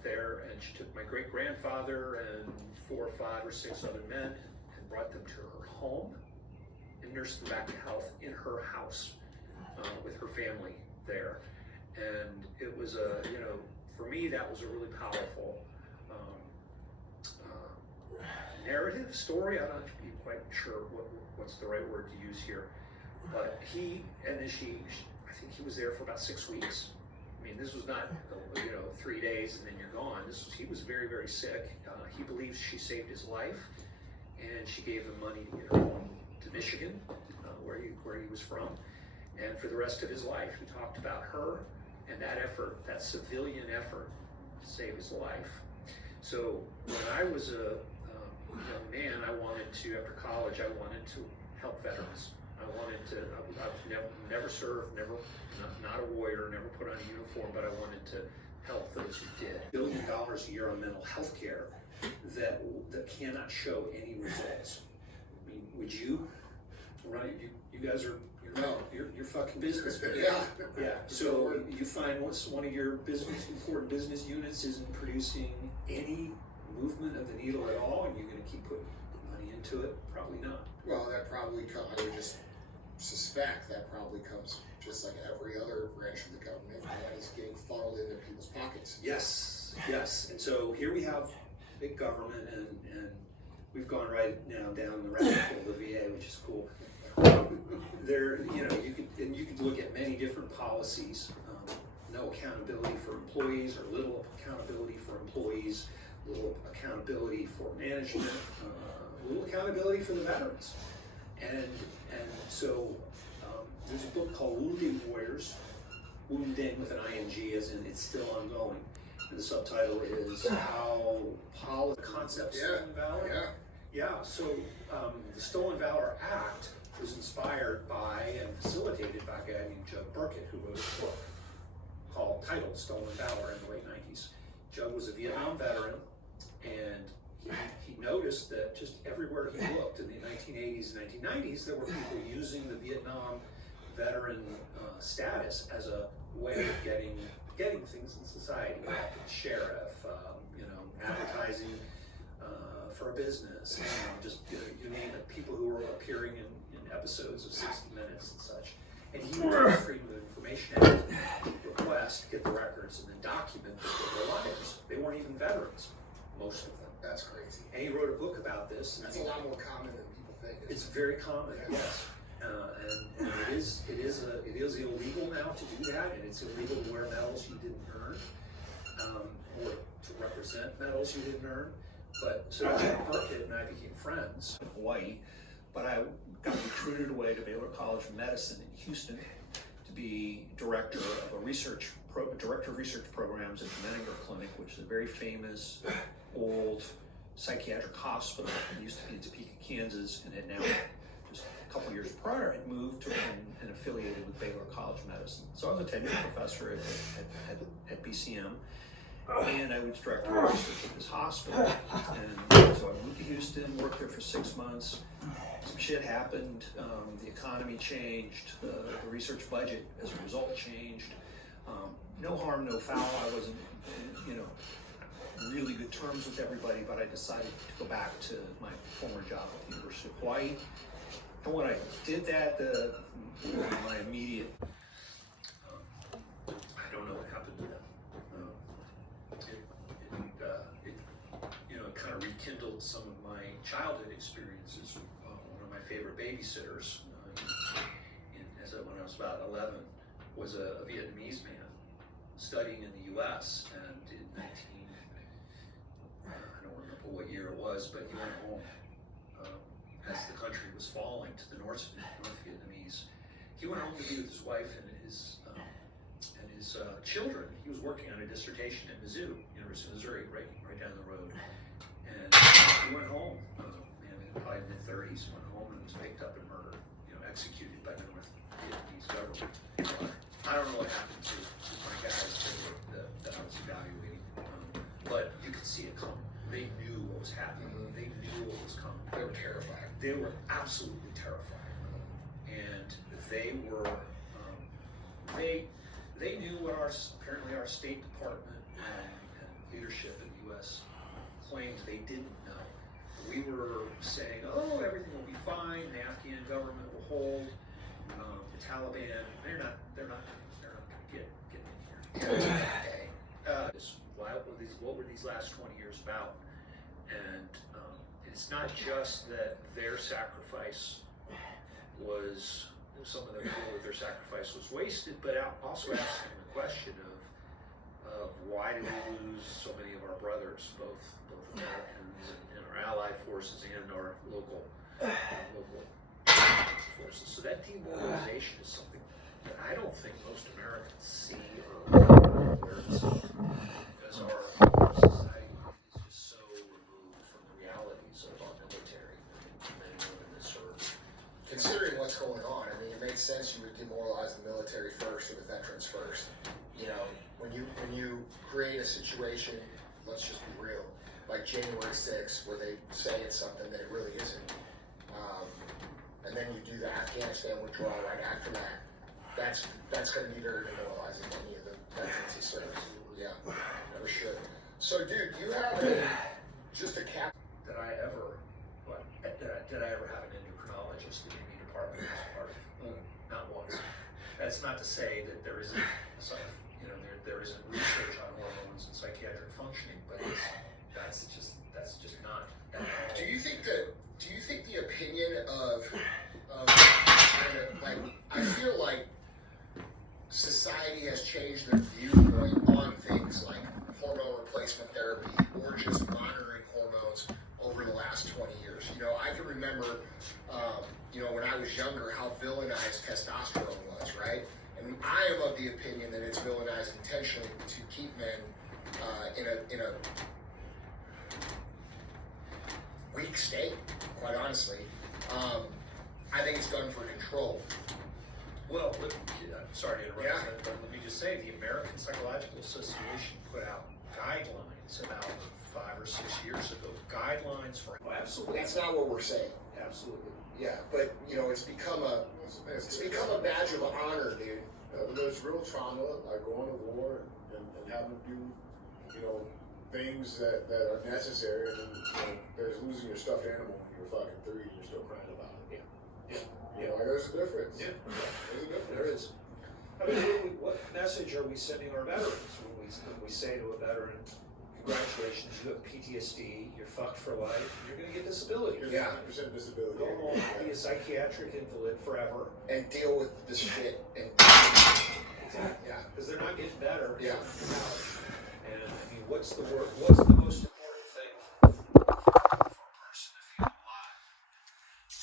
up there, and she took my great-grandfather and 4 or 5 or 6 other men and brought them to her home and nursed them back to health in her house with her family there. And it was for me, that was a really powerful narrative story. I'm not quite sure what's the right word to use here, but he and then she I think he was there for about 6 weeks. I mean, this was not 3 days and then you're gone. He was very, very sick. He believes she saved his life, and she gave him money to get her home to Michigan, where he was from. And for the rest of his life, he talked about her and that effort, that civilian effort, to save his life. So when I was a young man, I wanted to, after college, I wanted to help veterans. I've never served, not a warrior, never put on a uniform, but I wanted to help those who did. $1 billion a year on mental health care that cannot show any results. I mean, would you? Right? You guys are. You're fucking business. Yeah. So you find one of your important business units isn't producing any movement of the needle at all, and you're going to keep putting money into it? Probably not. Well, that probably comes. I would just suspect that probably comes just like every other branch of the government. That is getting funneled into people's pockets. Yes. And so here we have big government, and we've gone right now down the rabbit hole of the VA, which is cool. There, you could look at many different policies. No accountability for employees, or little accountability for employees, little accountability for management, little accountability for the veterans. And so there's a book called Wounding Warriors, wounding with an ING, as in it's still ongoing. And the subtitle is How Concepts Stolen Valor. Yeah, so the Stolen Valor Act was inspired by and facilitated by a guy named Jud Burkett, who wrote a book titled Stolen Valor in the late 90s. Jud was a Vietnam veteran, and he noticed that just everywhere he looked in the 1980s and 1990s, there were people using the Vietnam veteran status as a way of getting things in society, like the sheriff, advertising for a business, you name it, people who were appearing in episodes of 60 Minutes and such. And he wrote a Freedom of Information Act request to get the records and then document their lives. They weren't even veterans, most of them. That's crazy. And he wrote a book about this. That's a lot more common than people think. It's very common, yes. And it is illegal now to do that, and it's illegal to wear medals you didn't earn, or to represent medals you didn't earn. But so Jim Burkett and I became friends in Hawaii, but I got recruited away to Baylor College of Medicine in Houston to be director of research programs at the Menninger Clinic, which is a very famous old psychiatric hospital. It used to be in Topeka, Kansas, and had now, just a couple years prior, had moved to and affiliated with Baylor College of Medicine. So I was a tenured professor at BCM, and I was director of research at this hospital. And so I moved to Houston, worked there for 6 months. Some shit happened. The economy changed. The research budget, as a result, changed. No harm, no foul. I wasn't, really good terms with everybody, but I decided to go back to my former job at the University of Hawaii. And when I did that, my immediate, I don't know what happened to them. It kind of rekindled some of my childhood experiences. One of my favorite babysitters, when I was about 11, was a Vietnamese man studying in the U.S. and in I don't remember what year it was, but he went home as the country was falling to the North Vietnamese. He went home to be with his wife and his children. He was working on a dissertation at Mizzou, University of Missouri, right down the road. And he went home, probably mid-30s, went home and was picked up and murdered, executed by the North Vietnamese government. I don't know what happened to my guys that I was evaluating, but you could see it coming. They knew what was happening. They knew what was coming. They were terrified. They were absolutely terrified, and they were. They knew what apparently our State Department and leadership in the U.S. claimed they didn't know. We were saying, oh, everything will be fine. The Afghan government will hold. The Taliban, they're not going to get in here. What were these last 20 years about? And it's not just that their sacrifice was, some of them feel that their sacrifice was wasted, but also asking the question of why did we lose so many of our brothers, both Americans and our allied forces and our local forces. So that demoralization is something that I don't think most Americans see or are aware of, because our society is just so removed from the realities of our military and men and women that serve. Considering what's going on, I mean, it makes sense you would demoralize the military first or the veterans first. You know, when you create a situation, let's just be real, like January 6th, where they say it's something that it really isn't, and then you do the Afghanistan withdrawal right after that, that's going to be very demoralizing on any of the veterans who serve. Yeah, for sure. So, dude, you have just a cap. Did I ever have an endocrinologist in any department as part of it? Not once. That's not to say that there isn't, there isn't research on hormones and psychiatric functioning, but that's just not. Do you think the opinion of like, I feel like society has changed their viewpoint on things like hormone replacement therapy or just monitoring hormones over the last 20 years. You know, I can remember, when I was younger, how villainized testosterone was, right? And I am of the opinion that it's villainized intentionally to keep men in a weak state, quite honestly. I think it's done for control. Well, sorry to interrupt, but let me just say, the American Psychological Association put out guidelines about 5 or 6 years ago. Guidelines for... Oh, absolutely. That's not what we're saying. Absolutely. Yeah, but, it's become a badge of honor, dude. There's real trauma, like going to war and having to do, things that are necessary, and there's losing your stuffed animal when you're fucking 3 and you're still crying about it. Yeah. Like, there's a difference. Yeah. There's a difference. There is. I mean, what message are we sending our veterans when we say to a veteran, congratulations, you have PTSD, you're fucked for life, you're going to get disability. You're 100% disability. Go home, be a psychiatric invalid forever. And deal with this shit. And Yeah, because they're not getting better. Yeah. And I mean, what's the most important thing for a person to feel alive,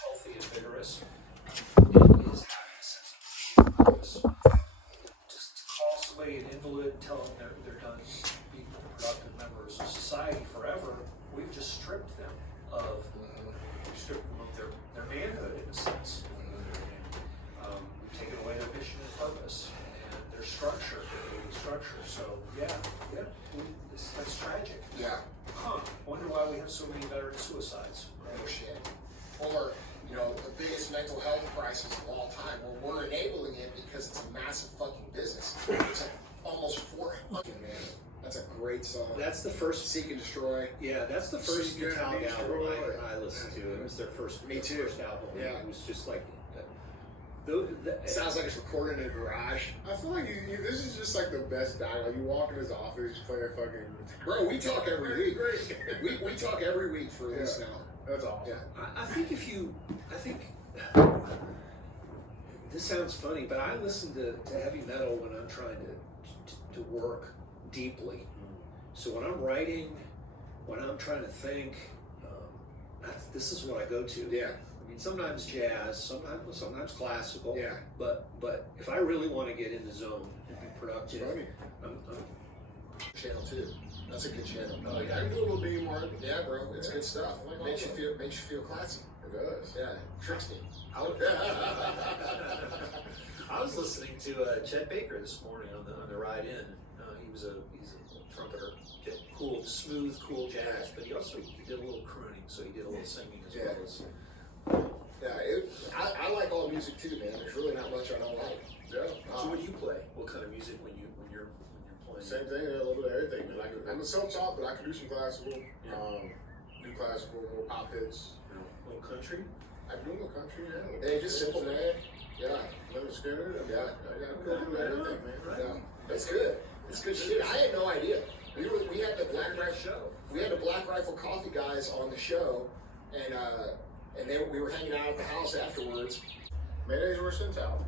healthy and vigorous? It is having a sense of purpose. Just to call somebody an invalid and tell them they're done being productive members of society forever, we've just stripped them of their manhood in a sense. We've taken away their mission and purpose and their structure, their daily structure. So that's tragic. yeah, Wonder why we have so many veteran suicides. no shit. Or, the biggest mental health crisis of all time. Well, we're enabling it because it's a massive fucking business. It's like almost 400, man. That's a great song. That's the first. Seek and Destroy. Yeah, that's the first Seek and Metallica album Destroy. I listened to. It was their first. Me too. First album. Yeah. It was just like. Sounds like it's recorded in a garage. I feel like this is just like the best dialogue. You walk in his office, you play a fucking... Bro, we talk every week. we talk every week for at least an hour. That's awesome. Yeah. I think this sounds funny, but I listen to heavy metal when I'm trying to work deeply. So when I'm writing, when I'm trying to think, this is what I go to. Yeah. I mean, sometimes jazz, sometimes classical. Yeah. But if I really want to get in the zone and be productive, It's funny. I'm Channel 2. That's a good channel. I can do a little beam work. Yeah, bro. It's good stuff. Makes you feel classy. It does. Yeah. Tricks me. I was listening to Chet Baker this morning on the ride in. He's a trumpeter, smooth, cool jazz, but he did a little crooning, so he did a little singing as well as. Yeah, I like all music too, man. There's really not much I don't like. Yeah. So what do you play? What kind of music when you're playing? Same thing, a little bit of everything, man. I'm a self-taught, but I can do some classical. Do classical, more pop hits. You know, Little country. I do a little country, yeah. Hey, just simple, man. Yeah. Leonard Skinner. Yeah. I do everything, man. Yeah. That's good. It's good shit. I had no idea. We had the Black Rifle Coffee guys on the show, and we were hanging out at the house afterwards. Maydays were sent out.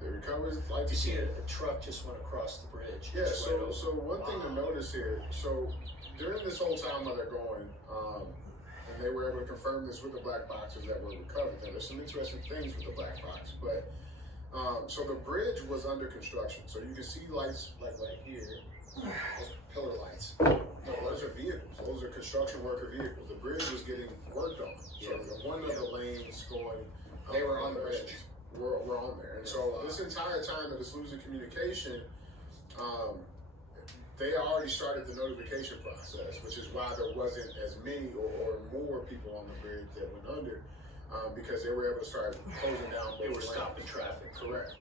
They recovered the flight. You see a truck just went across the bridge. Yeah, Just right over. so one thing to notice here, so during this whole time while they're going, and they were able to confirm this with the black boxes that were recovered. Now, there's some interesting things with the black box, but so the bridge was under construction. So you can see lights like right here, Those pillar lights. no, those are vehicles. Those are construction worker vehicles. The bridge was getting worked on. So the one of the lanes going, They were on the bridge. We're on there. And so this entire time that it's losing communication, they already started the notification process, which is why there wasn't as many or more people on the bridge that went under, because they were able to start closing down. They were both lanes. stopping traffic. Correct.